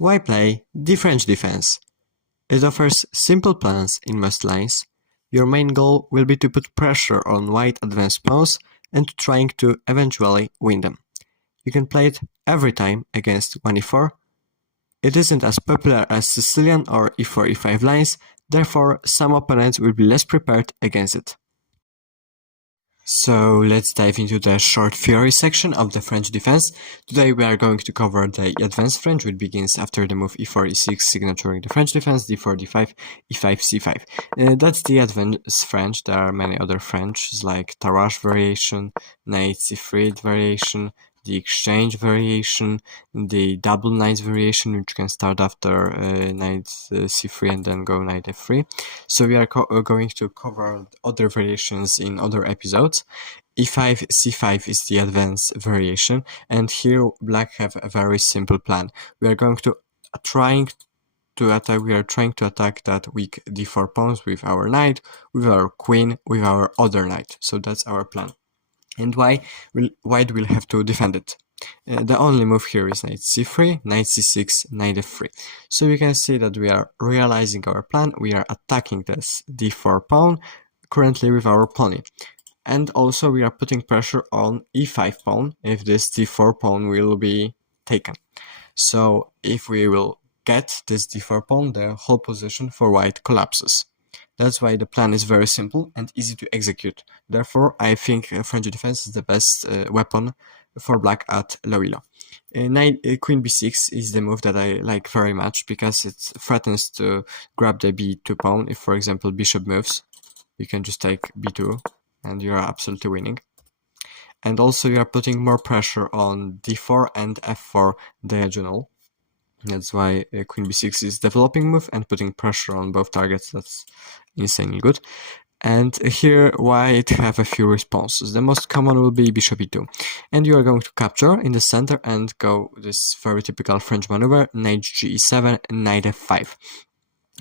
Why play the French defense? It offers simple plans in most lines. Your main goal will be to put pressure on white advanced pawns and trying to eventually win them. You can play it every time against 1e4. It isn't as popular as Sicilian or e4 e5 lines, therefore some opponents will be less prepared against it. So let's dive into the short theory section of the French defense. Today we are going to cover the advanced French, which begins after the move e4, e6, signaturing the French defense, d4, d5, e5, c5. That's the advanced French. There are many other Frenches like Tarrasch variation, knight c3 variation, the exchange variation, the double knights variation, which can start after knight c3 and then go knight f3. So we are going to cover other variations in other episodes. e5, c5 is the advanced variation, and here black have a very simple plan. We are trying to attack that weak d4 pawns with our knight, with our queen, with our other knight. So that's our plan. And white will have to defend it. The only move here is knight c3, knight c6, knight f3. So you can see that we are realizing our plan. We are attacking this d4 pawn currently with our pony. And also we are putting pressure on e5 pawn if this d4 pawn will be taken. So if we will get this d4 pawn, the whole position for white collapses. That's why the plan is very simple and easy to execute. Therefore, I think French defense is the best weapon for black at low elo. Queen b6 is the move that I like very much because it threatens to grab the b2 pawn. If, for example, bishop moves, you can just take b2 and you are absolutely winning. And also you are putting more pressure on d4 and f4 diagonal. That's why Queen b6 is developing move and putting pressure on both targets. That's insanely good. And here white have a few responses. The most common will be bishop e2. And you are going to capture in the center and go this very typical French maneuver, knight ge7, knight f5.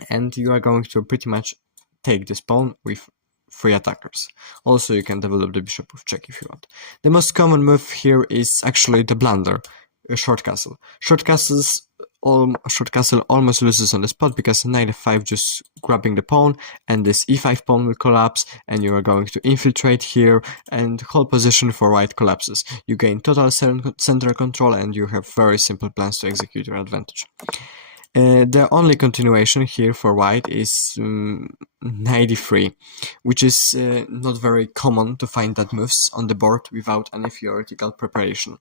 And you are going to pretty much take this pawn with 3 attackers. Also, you can develop the bishop with check if you want. The most common move here is actually the blunder, short castle. Short castle almost loses on the spot because knight f5 just grabbing the pawn, and this e5 pawn will collapse, and you are going to infiltrate here, and whole position for white collapses. You gain total center control, and you have very simple plans to execute your advantage. The only continuation here for white is knight e3, which is not very common to find that moves on the board without any theoretical preparation.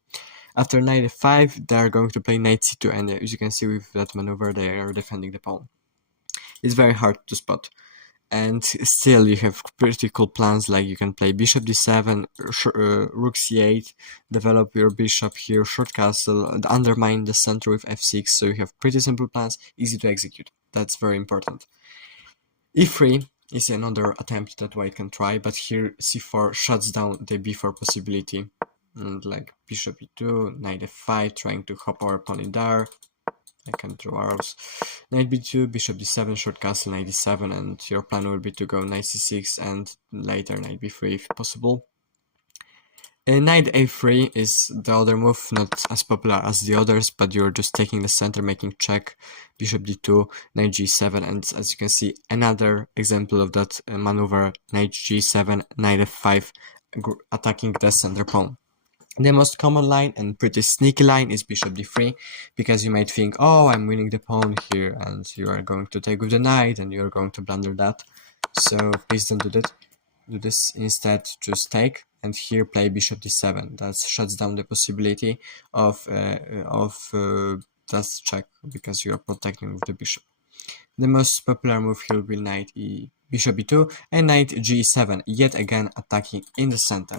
After knight f5, they are going to play knight c2, and as you can see with that maneuver, they are defending the pawn. It's very hard to spot. And still, you have pretty cool plans, like you can play bishop d7, rook c8, develop your bishop here, short castle, and undermine the center with f6, so you have pretty simple plans, easy to execute. That's very important. e3 is another attempt that white can try, but here c4 shuts down the b4 possibility. And like bishop e2, knight f5, trying to hop our pawn in there. I can draw arrows. Knight b2, bishop d7, short castle, knight d7, and your plan will be to go knight c6 and later knight b3 if possible. Knight a3 is the other move, not as popular as the others, but you're just taking the center, making check, bishop d2, knight g7, and as you can see, another example of that maneuver, knight g7, knight f5, attacking the center pawn. The most common line and pretty sneaky line is bishop d3, because you might think, oh, I'm winning the pawn here, and you are going to take with the knight, and you are going to blunder that. So please don't do that. Do this instead, just take, and here play bishop d7. That shuts down the possibility of that check, because you are protecting with the bishop. The most popular move here will be bishop e2 and knight g7, yet again attacking in the center.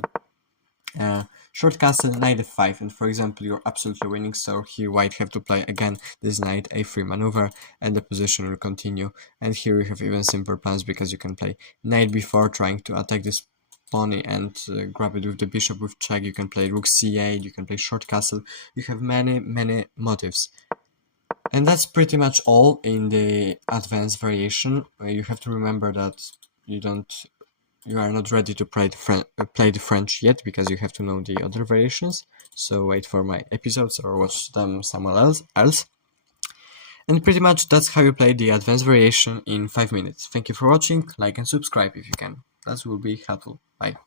Short castle, knight f5, and for example, you're absolutely winning, so here white have to play again this knight a3 maneuver, and the position will continue. And here you have even simpler plans, because you can play knight b4, trying to attack this pony and grab it with the bishop with check. You can play rook c8, you can play short castle. You have many motives. And that's pretty much all in the advanced variation. You have to remember that you are not ready to play the French yet, because you have to know the other variations. So wait for my episodes or watch them somewhere else. And pretty much that's how you play the advanced variation in 5 minutes. Thank you for watching, like and subscribe if you can. That will be helpful. Bye.